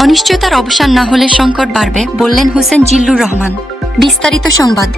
অনিশ্চয়তার অবসান না হলে সংকট বাড়বে বললেন হোসেন জিল্লুর রহমান। বিস্তারিত সংবাদ।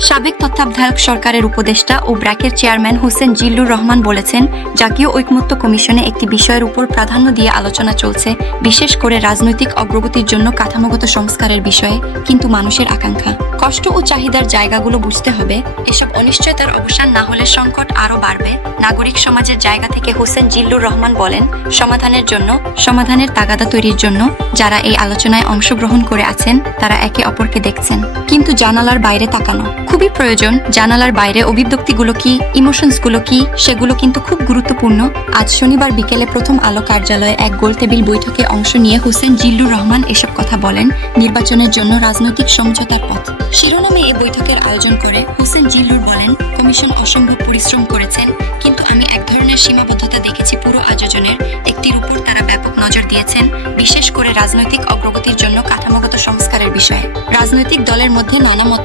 সাবেক তত্ত্বাবধায়ক সরকারের উপদেষ্টা ও ব্র্যাকের চেয়ারম্যান হোসেন জিল্লুর রহমান বলেছেন, জাতীয় ঐকমত্য কমিশনে একটি বিষয়ের উপর প্রাধান্য দিয়ে আলোচনা চলছে, বিশেষ করে রাজনৈতিক অগ্রগতির জন্য কাঠামোগত সংস্কারের বিষয়ে, কিন্তু মানুষের আকাঙ্ক্ষা। কষ্ট ও চাহিদার জায়গাগুলো বুঝতে হবে, এসব অনিশ্চয়তার অবসান না হলে সংকট আরও বাড়বে। নাগরিক সমাজের জায়গা থেকে হোসেন জিল্লুর রহমান বলেন, সমাধানের জন্য, সমাধানের তাগাদা তৈরির জন্য যারা এই আলোচনায় অংশগ্রহণ করে আছেন, তারা একে অপরকে দেখছেন। কিন্তু জানালার বাইরে তাকানো। খুবই প্রয়োজন জানালার বাইরে অভিব্যক্তিগুলো কি ইমোশনসগুলো কি, সেগুলো কিন্তু খুব গুরুত্বপূর্ণ। আজ শনিবার বিকেলে প্রথম আলো কার্যালয়ে এক গোলটেবিল বৈঠকে অংশ নিয়ে হোসেন জিল্লুর রহমান এসব কথা বলেন। নির্বাচনের জন্য রাজনৈতিক সমঝোতার পথ। শিরোনামে এ বৈঠকের আয়োজন করে হোসেন জিল্লুর বলেন, কমিশন অসম্ভব পরিশ্রম করেছেন, কিন্তু আমি এক ধরনের সীমাবদ্ধতা দেখেছি পুরো আয়োজনের। একটির উপর তারা ব্যাপক নজর দিয়েছেন, বিশেষ করে রাজনৈতিক অগ্রগতির জন্য কাঠামোগত সংস্কারের বিষয়ে। রাজনৈতিক দলের মধ্যে নানা মত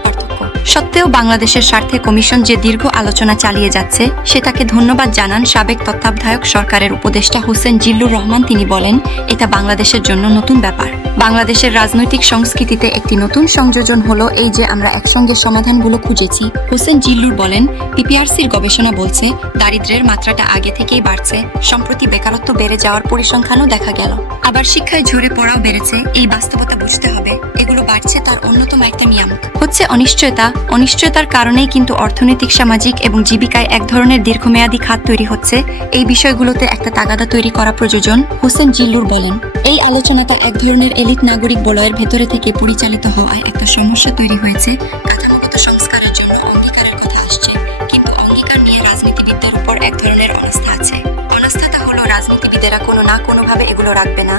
সত্ত্বেও বাংলাদেশের স্বার্থে কমিশন যে দীর্ঘ আলোচনা চালিয়ে যাচ্ছে, সেটাকে ধন্যবাদ জানান সাবেক তত্ত্বাবধায়ক সরকারের উপদেষ্টা হোসেন জিল্লুর রহমান। তিনি বলেন, এটা বাংলাদেশের জন্য নতুন ব্যাপার। বাংলাদেশের রাজনৈতিক সংস্কৃতিতে একটি নতুন সংযোজন হলো এই যে আমরা একসঙ্গে সমাধানগুলো খুঁজেছি। হোসেন জিল্লুর বলেন, পিপিআরসির গবেষণা বলছে, দারিদ্র্যের মাত্রাটা আগে থেকেই বাড়ছে, সম্প্রতি বেকারত্ব বেড়ে যাওয়ার পরিসংখ্যানও দেখা গেল। আবার শিক্ষায় ঝরে পড়াও বেড়েছে, এই বাস্তবতা বুঝতে হবে। এগুলো বাড়ছে তার অন্যতম একটা নিয়ামক হচ্ছে অনিশ্চয়তা। অনিশ্চয়তার কারণেই কিন্তু অর্থনৈতিক, সামাজিক এবং জীবিকায় এক ধরনের দীর্ঘমেয়াদী খাত তৈরি হচ্ছে। এই বিষয়গুলোতে একটা তাগাদা তৈরি করা প্রয়োজন, হোসেন জিল্লুর বলেন। এই আলোচনাটা এক ধরনের এলিট নাগরিক বলয়ের ভেতরে থেকে পরিচালিত হওয়ায় একটা সমস্যা তৈরি হয়েছে। কাঠামোগত সংস্কারের জন্য অঙ্গীকারের কথা আসছে, কিন্তু অঙ্গীকার নিয়ে রাজনীতিবিদদের উপর এক ধরনের অনাস্থা আছে। অনাস্থাটা হলো রাজনীতিবিদেরা কোনো না কোনোভাবে এগুলো রাখবে না।